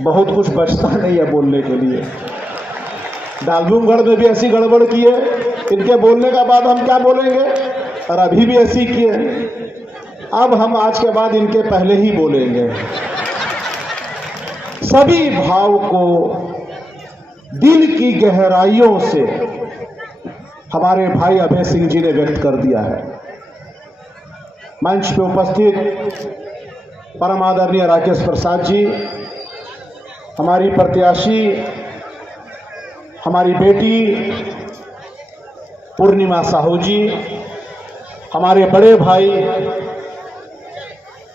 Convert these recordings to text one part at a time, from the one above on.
बहुत कुछ बचता नहीं है बोलने के लिए। डालबुमगढ़ में भी ऐसी गड़बड़ की है, इनके बोलने का बाद हम क्या बोलेंगे, और अभी भी ऐसी की है। अब हम आज के बाद इनके पहले ही बोलेंगे। सभी भाव को दिल की गहराइयों से हमारे भाई अभय सिंह जी ने व्यक्त कर दिया है। मंच पे उपस्थित परम आदरणीय राकेश प्रसाद जी, हमारी प्रत्याशी, हमारी बेटी पूर्णिमा साहू जी, हमारे बड़े भाई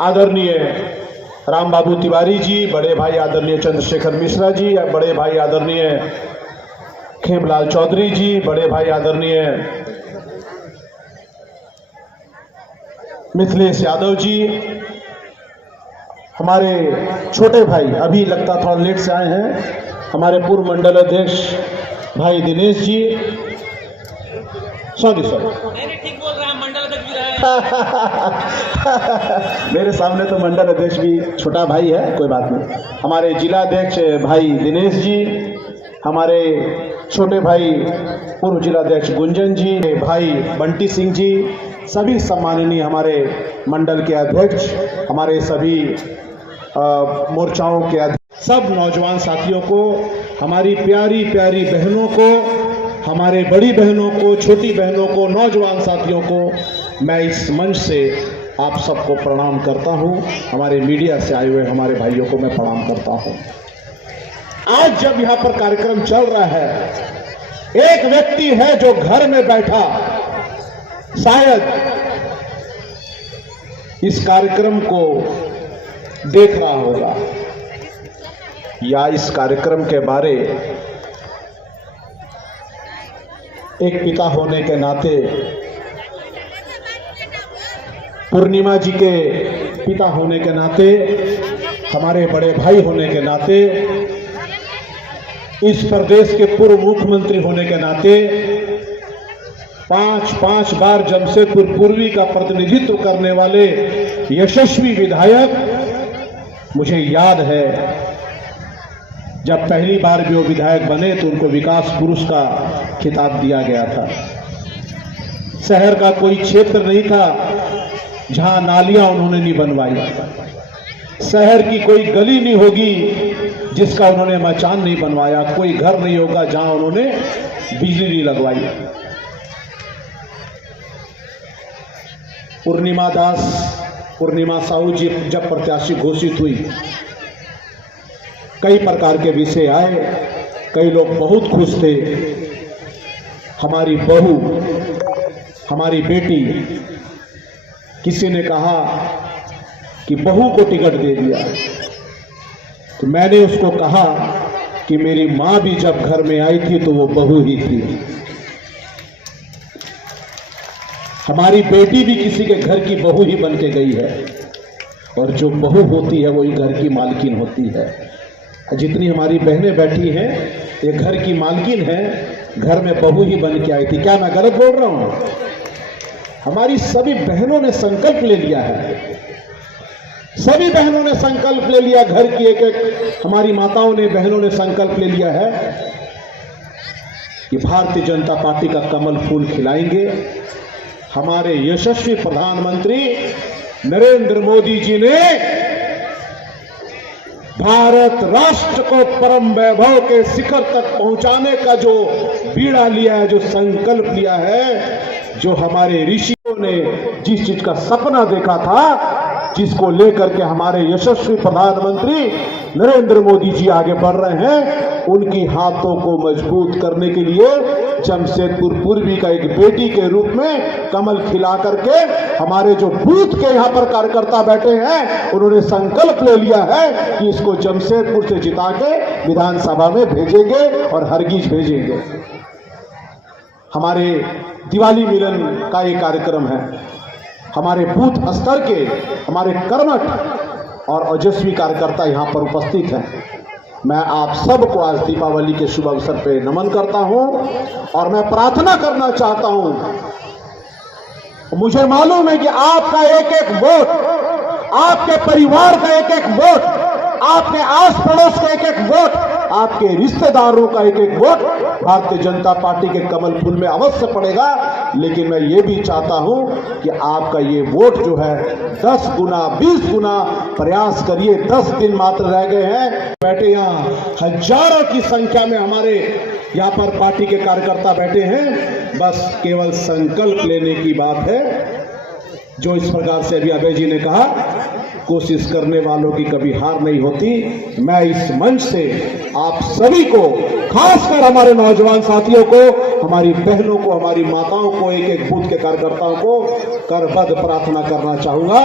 आदरणीय राम बाबू तिवारी जी, बड़े भाई आदरणीय चंद्रशेखर मिश्रा जी, बड़े भाई आदरणीय खेमलाल चौधरी जी, बड़े भाई आदरणीय मिथिलेश यादव जी, हमारे छोटे भाई अभी लगता थोड़ा लेट से आए हैं, हमारे पूर्व मंडल अध्यक्ष भाई दिनेश जी, सॉरी ठीक बोल रहा है, मंडल अध्यक्ष भी मेरे सामने तो मंडल अध्यक्ष भी छोटा भाई है, कोई बात नहीं। हमारे जिला अध्यक्ष भाई दिनेश जी, हमारे छोटे भाई पूर्व जिला अध्यक्ष गुंजन जी, भाई बंटी सिंह जी, सभी सम्माननीय हमारे मंडल के अध्यक्ष, हमारे सभी मोर्चाओं के अध्यक्ष, सब नौजवान साथियों को, हमारी प्यारी प्यारी बहनों को, हमारे बड़ी बहनों को, छोटी बहनों को, नौजवान साथियों को मैं इस मंच से आप सबको प्रणाम करता हूं। हमारे मीडिया से आए हुए हमारे भाइयों को मैं प्रणाम करता हूं। आज जब यहां पर कार्यक्रम चल रहा है, एक व्यक्ति है जो घर में बैठा शायद इस कार्यक्रम को देख रहा होगा या इस कार्यक्रम के बारे एक पिता होने के नाते, पूर्णिमा जी के पिता होने के नाते, हमारे बड़े भाई होने के नाते, इस प्रदेश के पूर्व मुख्यमंत्री होने के नाते, पांच बार जमशेदपुर पूर्वी का प्रतिनिधित्व करने वाले यशस्वी विधायक, मुझे याद है जब पहली बार भी वो विधायक बने तो उनको विकास पुरुष का खिताब दिया गया था। शहर का कोई क्षेत्र नहीं था जहां नालियां उन्होंने नहीं बनवाई, शहर की कोई गली नहीं होगी जिसका उन्होंने मचान नहीं बनवाया, कोई घर नहीं होगा जहां उन्होंने बिजली नहीं लगवाई। पूर्णिमा साहू जी जब प्रत्याशी घोषित हुई, कई प्रकार के विषय आए, कई लोग बहुत खुश थे। हमारी बहू, हमारी बेटी, किसी ने कहा कि बहू को टिकट दे दिया, तो मैंने उसको कहा कि मेरी मां भी जब घर में आई थी तो वो बहू ही थी। हमारी बेटी भी किसी के घर की बहू ही बन के गई है, और जो बहू होती है वही घर की मालकिन होती है। जितनी हमारी बहनें बैठी हैं ये घर की मालकिन है, घर में बहू ही बन के आई थी। क्या मैं गलत बोल रहा हूं? हमारी सभी बहनों ने संकल्प ले लिया है, सभी बहनों ने संकल्प ले लिया, घर की एक हमारी माताओं ने, बहनों ने संकल्प ले लिया है कि भारतीय जनता पार्टी का कमल फूल खिलाएंगे। हमारे यशस्वी प्रधानमंत्री नरेंद्र मोदी जी ने भारत राष्ट्र को परम वैभव के शिखर तक पहुंचाने का जो बीड़ा लिया है, जो संकल्प लिया है, जो हमारे ऋषियों ने जिस चीज का सपना देखा था, जिसको लेकर के हमारे यशस्वी प्रधानमंत्री नरेंद्र मोदी जी आगे बढ़ रहे हैं, उनकी हाथों को मजबूत करने के लिए जमशेदपुर पूर्वी का एक बेटी के रूप में कमल खिला करके हमारे जो बूथ के यहाँ पर कार्यकर्ता बैठे हैं, उन्होंने संकल्प ले लिया है कि इसको जमशेदपुर से जिता के विधानसभा में भेजेंगे और हरगिज भेजेंगे। हमारे दिवाली मिलन का एक कार्यक्रम है, हमारे बूथ स्तर के हमारे कर्मठ और ओजस्वी कार्यकर्ता यहाँ पर उपस्थित हैं। मैं आप सबको आज दीपावली के शुभ अवसर पे नमन करता हूं और मैं प्रार्थना करना चाहता हूं। मुझे मालूम है कि आपका एक एक वोट, आपके परिवार का एक एक वोट आपके आस पड़ोस का एक एक वोट, आपके रिश्तेदारों का एक एक वोट भारतीय जनता पार्टी के कमल फूल में अवश्य पड़ेगा। लेकिन मैं ये भी चाहता हूं कि आपका ये वोट जो है 10 गुना 20 गुना प्रयास करिए। 10 दिन मात्र रह गए हैं। बैठे यहाँ हजारों की संख्या में हमारे यहाँ पर पार्टी के कार्यकर्ता बैठे हैं। बस केवल संकल्प लेने की बात है। जो इस प्रकार से अभी अभय जी ने कहा, कोशिश करने वालों की कभी हार नहीं होती। मैं इस मंच से आप सभी को, खासकर हमारे नौजवान साथियों को, हमारी बहनों को, हमारी माताओं को, एक एक बूथ के कार्यकर्ताओं को करबद्ध प्रार्थना करना चाहूंगा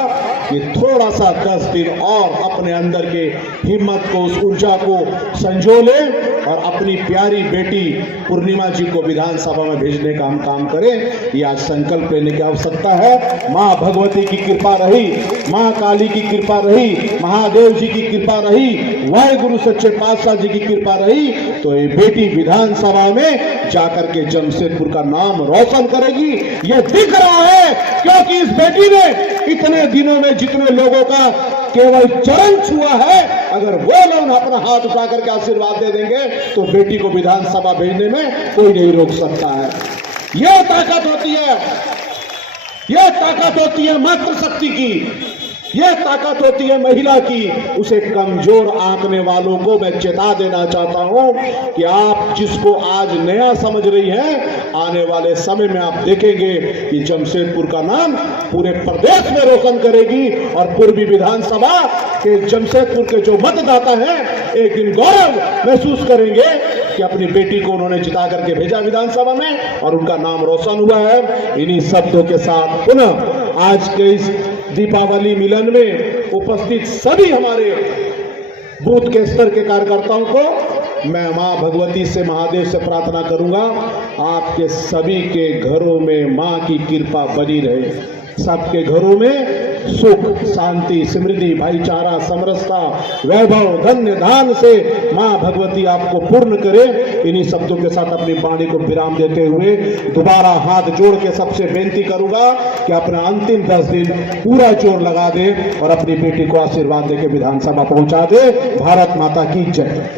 कि थोड़ा सा 10 दिन और अपने अंदर के हिम्मत को, उस ऊर्जा को संजो लें और अपनी प्यारी बेटी पूर्णिमा जी को विधानसभा में भेजने का हम काम करें। ये आज संकल्प लेने की आवश्यकता है। मां भगवती की कृपा रही, मां काली की कृपा रही, महादेव जी की कृपा रही, वाहिगुरु सच्चे पातशाह जी की कृपा रही, तो ये बेटी विधानसभा में जाकर के जमशेदपुर का नाम रोशन करेगी। ये दिख रहा है, क्योंकि इस बेटी ने इतने दिनों में जितने लोगों का केवल चरण छुआ है, अगर वो लोग अपना हाथ उठा करके आशीर्वाद दे देंगे तो बेटी को विधानसभा भेजने में कोई नहीं रोक सकता है। यह ताकत होती है, यह ताकत होती है मातृशक्ति की, यह ताकत होती है महिला की। उसे कमजोर आंकने वालों को मैं चेता देना चाहता हूं कि आप जिसको आज नया समझ रही हैं, आने वाले समय में आप देखेंगे कि जमशेदपुर का नाम पूरे प्रदेश में रोशन करेगी और पूर्वी विधानसभा के जमशेदपुर के जो मतदाता हैं एक दिन गौरव महसूस करेंगे कि अपनी बेटी को उन्होंने जिता करके भेजा विधानसभा में और उनका नाम रोशन हुआ है। इन्हीं शब्दों के साथ पुनः आज के इस दीपावली मिलन में उपस्थित सभी हमारे बूथ के स्तर के कार्यकर्ताओं को मैं मां भगवती से, महादेव से प्रार्थना करूंगा, आपके सभी के घरों में मां की कृपा बनी रहे। सबके घरों में सुख, शांति, समृद्धि, भाईचारा, समरसता, वैभव, धन्य धान से मां भगवती आपको पूर्ण करे। इन्हीं शब्दों के साथ अपनी वाणी को विराम देते हुए दोबारा हाथ जोड़ के सबसे बेनती करूंगा कि अपना अंतिम 10 दिन पूरा जोर लगा दे और अपनी बेटी को आशीर्वाद देकर विधानसभा पहुंचा दे। भारत माता की जय।